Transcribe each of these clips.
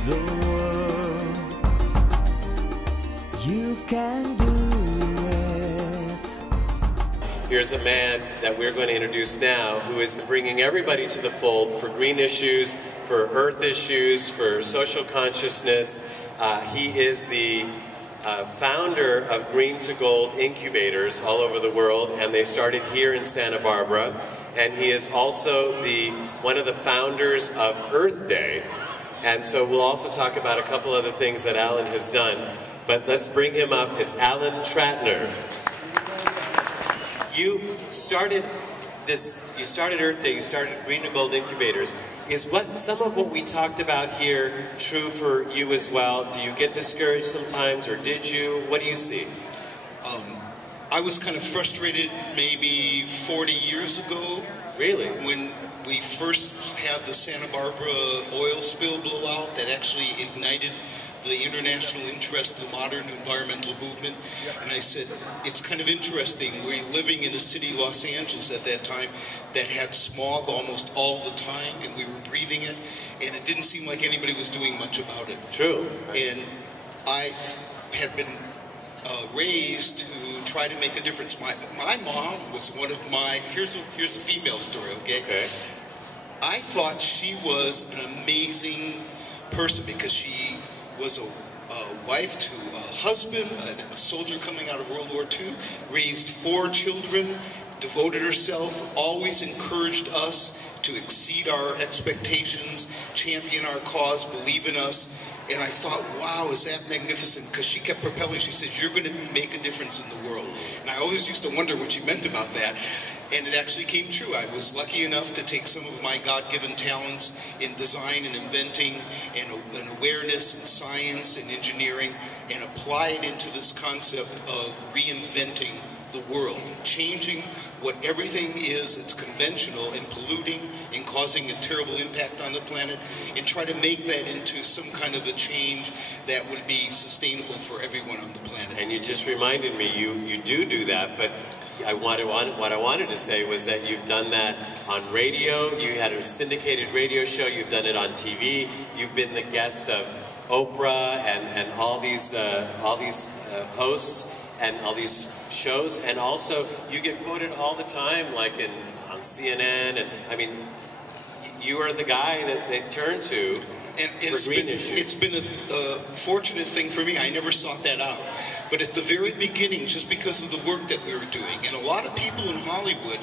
change the world. You can do it. Here's a man that we're going to introduce now who is bringing everybody to the fold for green issues, for earth issues, for social consciousness. He is the founder of Green to Gold incubators all over the world, and they started here in Santa Barbara. And he is also one of the founders of Earth Day. And so we'll also talk about a couple other things that Alan has done. But let's bring him up. It's Alan Tratner. You started Earth Day, you started Green to Gold incubators. Is some of what we talked about here true for you as well? Do you get discouraged sometimes, or did you? What do you see? I was kind of frustrated maybe 40 years ago. Really? When we first had the Santa Barbara oil spill blowout that actually ignited the international interest in the modern environmental movement. And I said, it's kind of interesting. We're living in a city, Los Angeles at that time, that had smog almost all the time, and we were breathing it, and it didn't seem like anybody was doing much about it. True. And I had been raised to try to make a difference. My mom was one of my, here's a female story, okay? I thought she was an amazing person because she was a wife to a husband, a soldier coming out of World War II, raised 4 children, devoted herself, always encouraged us to exceed our expectations, champion our cause, believe in us. And I thought, wow, is that magnificent? Because she kept propelling. She said, you're going to make a difference in the world. And I always used to wonder what she meant about that. And it actually came true. I was lucky enough to take some of my God-given talents in design and inventing and awareness and science and engineering and apply it into this concept of reinventing the world, changing what everything is that's conventional and polluting and causing a terrible impact on the planet, and try to make that into some kind of a change that would be sustainable for everyone on the planet. And you just reminded me, you do that, but what I wanted to say was that you've done that on radio. You had a syndicated radio show. You've done it on TV. You've been the guest of Oprah and all these hosts and all these shows, and also you get quoted all the time, like on CNN, and I mean, you are the guy that they turn to for green issues. It's been a fortunate thing for me. I never sought that out. But at the very beginning, just because of the work that we were doing, and a lot of people in Hollywood,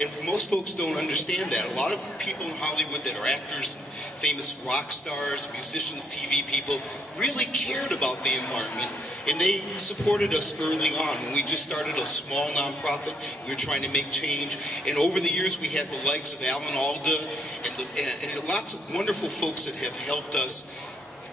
and most folks don't understand that, a lot of people in Hollywood that are actors, famous rock stars, musicians, TV people, really cared about the environment, and they supported us early on. When we just started a small nonprofit, we were trying to make change, and over the years we had the likes of Alan Alda and lots of wonderful folks that have helped us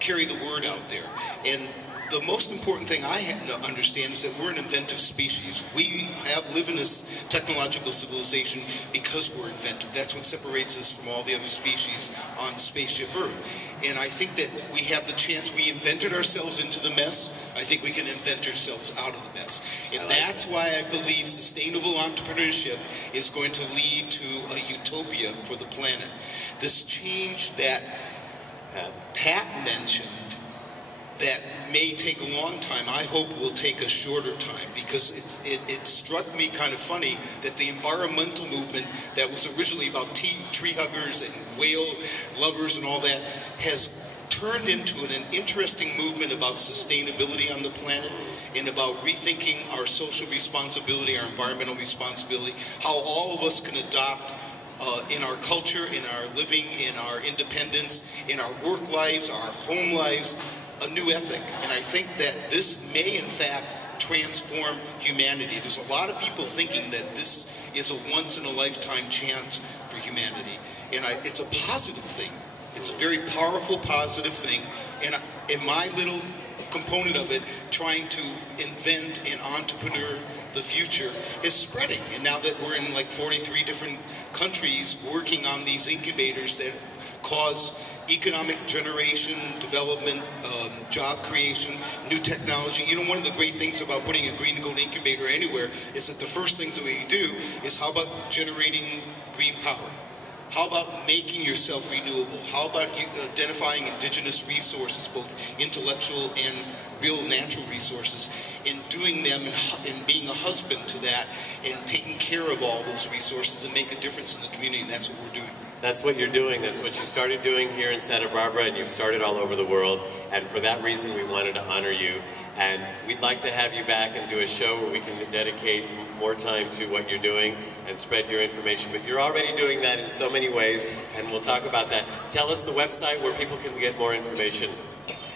carry the word out there. And the most important thing I have to understand is that we're an inventive species. We live in this technological civilization because we're inventive. That's what separates us from all the other species on spaceship Earth. And I think that we have the chance. We invented ourselves into the mess. I think we can invent ourselves out of the mess. And that's why I believe sustainable entrepreneurship is going to lead to a utopia for the planet. This change that Pat mentioned, that may take a long time, I hope will take a shorter time, because it struck me kind of funny that the environmental movement that was originally about tree huggers and whale lovers and all that has turned into an interesting movement about sustainability on the planet and about rethinking our social responsibility, our environmental responsibility, how all of us can adopt in our culture, in our living, in our independence, in our work lives, our home lives, a new ethic. And I think that this may in fact transform humanity. There's a lot of people thinking that this is a once-in-a-lifetime chance for humanity. And it's a positive thing. It's a very powerful, positive thing. And in my little component of it, trying to invent and entrepreneur the future, is spreading. And now that we're in like 43 different countries working on these incubators that cause economic generation, development, job creation, new technology. You know, one of the great things about putting a Green to Gold incubator anywhere is that the first things that we do is how about generating green power? How about making yourself renewable? How about you identifying indigenous resources, both intellectual and real natural resources, and doing them and being a husband to that and taking care of all those resources and make a difference in the community, and that's what we're doing. That's what you're doing. That's what you started doing here in Santa Barbara, and you've started all over the world. And for that reason, we wanted to honor you. And we'd like to have you back and do a show where we can dedicate more time to what you're doing and spread your information. But you're already doing that in so many ways, and we'll talk about that. Tell us the website where people can get more information.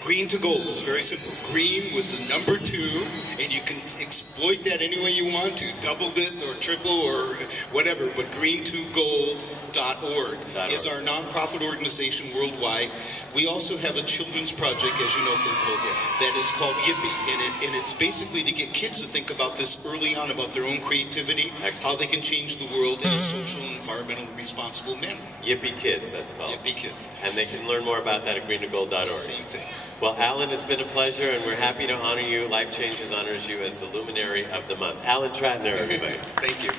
Green to Gold is very simple. Green with the number 2, and you can exploit that any way you want to. Double it or triple or whatever, but green2gold.org is our nonprofit organization worldwide. We also have a children's project, as you know, Filippo, that is called Yippee, and it's basically to get kids to think about this early on, about their own creativity, how they can change the world in a social and environmentally responsible manner. Yippee Kids, that's called. Yippee Kids. And they can learn more about that at green2gold.org. Same thing. Well, Alan, it's been a pleasure, and we're happy to honor you. Life Changes honors you as the luminary of the month. Alan Tratner, everybody. Thank you.